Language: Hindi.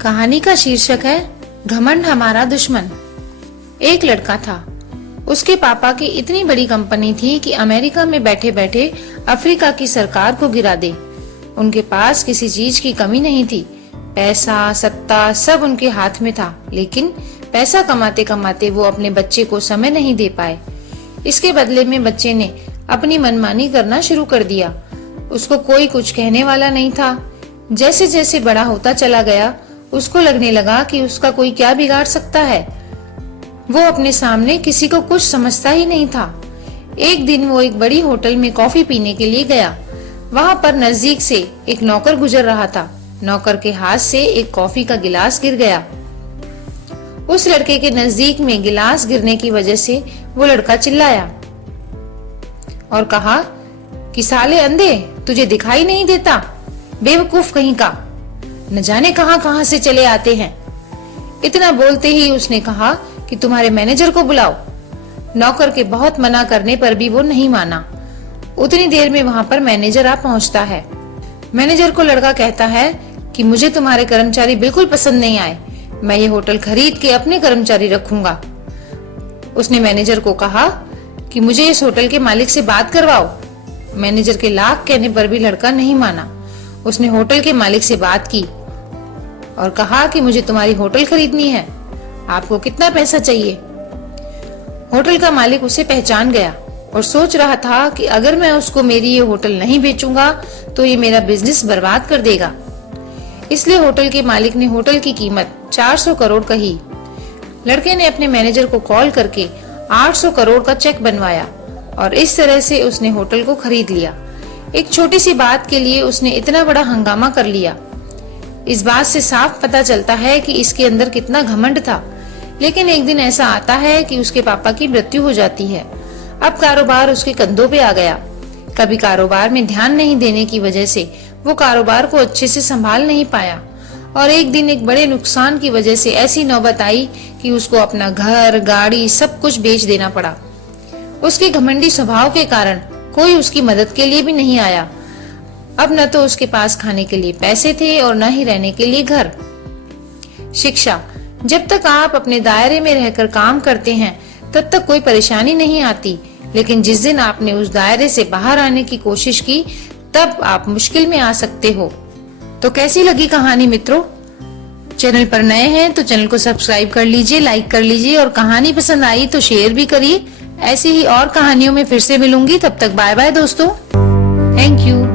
कहानी का शीर्षक है घमंड हमारा दुश्मन। एक लड़का था, उसके पापा की इतनी बड़ी कंपनी थी कि अमेरिका में बैठे बैठे अफ्रीका की सरकार को गिरा दे। उनके पास किसी चीज की कमी नहीं थी, पैसा सत्ता सब उनके हाथ में था, लेकिन पैसा कमाते कमाते वो अपने बच्चे को समय नहीं दे पाए। इसके बदले में बच्चे ने अपनी मनमानी करना शुरू कर दिया। उसको कोई कुछ कहने वाला नहीं था। जैसे जैसे बड़ा होता चला गया, उसको लगने लगा कि उसका कोई क्या बिगाड़ सकता है। वो अपने सामने किसी को कुछ समझता ही नहीं था। एक दिन वो एक बड़ी होटल में कॉफी पीने के लिए गया। वहां पर नजदीक से एक नौकर गुजर रहा था। नौकर के हाथ से एक कॉफी का गिलास गिर गया। उस लड़के के नजदीक में गिलास गिरने की वजह से वो लड़का चिल्लाया और कहा कि साले अंधे, तुझे दिखाई नहीं देता? बेवकूफ कहीं का, न जाने कहां से चले आते हैं। इतना बोलते ही उसने कहा कि तुम्हारे मैनेजर को बुलाओ। नौकर के बहुत मना करने पर भी वो नहीं माना। उतनी देर में वहां पर मैनेजर आ पहुंचता है। मैनेजर को लड़का कहता है कि मुझे तुम्हारे कर्मचारी बिल्कुल पसंद नहीं आए, मैं ये होटल खरीद के अपने कर्मचारी रखूंगा। उसने मैनेजर को कहा कि मुझे इस होटल के मालिक से बात करवाओ। मैनेजर के लाख कहने पर भी लड़का नहीं माना। उसने होटल के मालिक से बात की और कहा कि मुझे तुम्हारी होटल खरीदनी है, आपको कितना पैसा चाहिए? होटल का मालिक उसे पहचान गया और सोच रहा था कि अगर मैं उसको मेरी ये होटल नहीं बेचूंगा तो ये मेरा बिजनेस बर्बाद कर देगा। इसलिए होटल के मालिक ने होटल की कीमत 400 करोड़ कही। लड़के ने अपने मैनेजर को कॉल करके 800 करोड़ का चेक बनवाया और इस तरह से उसने होटल को खरीद लिया। एक छोटी सी बात के लिए उसने इतना बड़ा हंगामा कर लिया। इस बात से साफ पता चलता है कि इसके अंदर कितना घमंड था। लेकिन एक दिन ऐसा आता है कि उसके पापा की मृत्यु हो जाती है। अब कारोबार उसके कंधों पे आ गया। कभी कारोबार में ध्यान नहीं देने की वजह से वो कारोबार को अच्छे से संभाल नहीं पाया और एक दिन एक बड़े नुकसान की वजह से ऐसी नौबत आई कि उसको अपना घर, गाड़ी सब कुछ बेच देना पड़ा। उसके घमंडी स्वभाव के कारण कोई उसकी मदद के लिए भी नहीं आया। अब न तो उसके पास खाने के लिए पैसे थे और न ही रहने के लिए घर। शिक्षा, जब तक आप अपने दायरे में रहकर काम करते हैं तब तक कोई परेशानी नहीं आती, लेकिन जिस दिन आपने उस दायरे से बाहर आने की कोशिश की तब आप मुश्किल में आ सकते हो। तो कैसी लगी कहानी मित्रों? चैनल पर नए हैं तो चैनल को सब्सक्राइब कर लीजिए, लाइक कर लीजिए और कहानी पसंद आई तो शेयर भी करिए। ऐसी ही और कहानियों में फिर से मिलूंगी। तब तक बाय बाय दोस्तों। Thank you.